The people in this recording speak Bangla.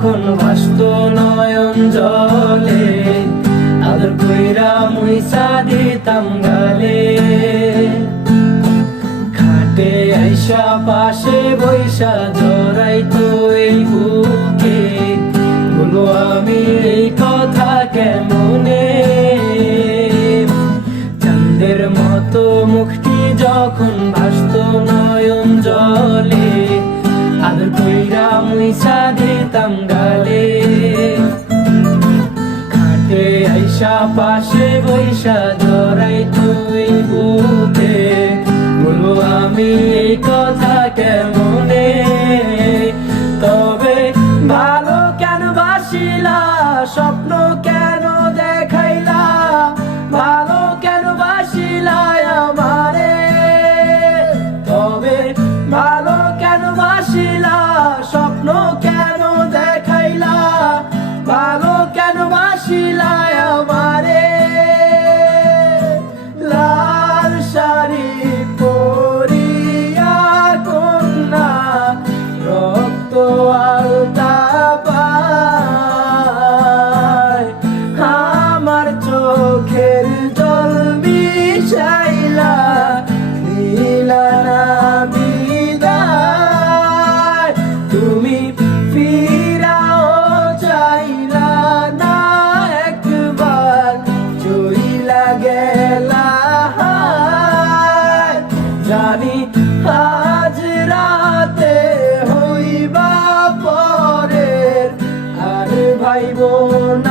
যখন ভাসত নয়ন জলে, আদর কইরা মুইসা দিতাম গালে। খাটে আইসা পাশে বৈশা জড়াইতো এই বুকে, বলো আমি এই কথা কেমনে। চাঁদের মতো মুখটি যখন ভাসত নয়ন জলে, আদর কইরা মুইসা দিতাম গালে। খাটে আইসা পাশে বৈশা জড়াইতো এই বুকে, বলো আমি এই কথা কেমনে। তবে ভালো কেন বাসিলা, স্বপ্ন কেন দেখাইলা, ভালো কেন বাসিলা আমারে। তবে ভালো কেন বাসিলা, স্বপ্ন কেন দেখাইলা, ভালো কেন বাসিলা আমারে। লাল শাড়ি পরিয়া কন্যা রক্ত আলতা পায়, আমার চোখের জল মিশাইলা দিলা না বিদায়। তুমি ফিরাও চাইলা না একবার, চইলা গেলা। জানি আজ রাতে হইবা পরের, আর ভাইব না।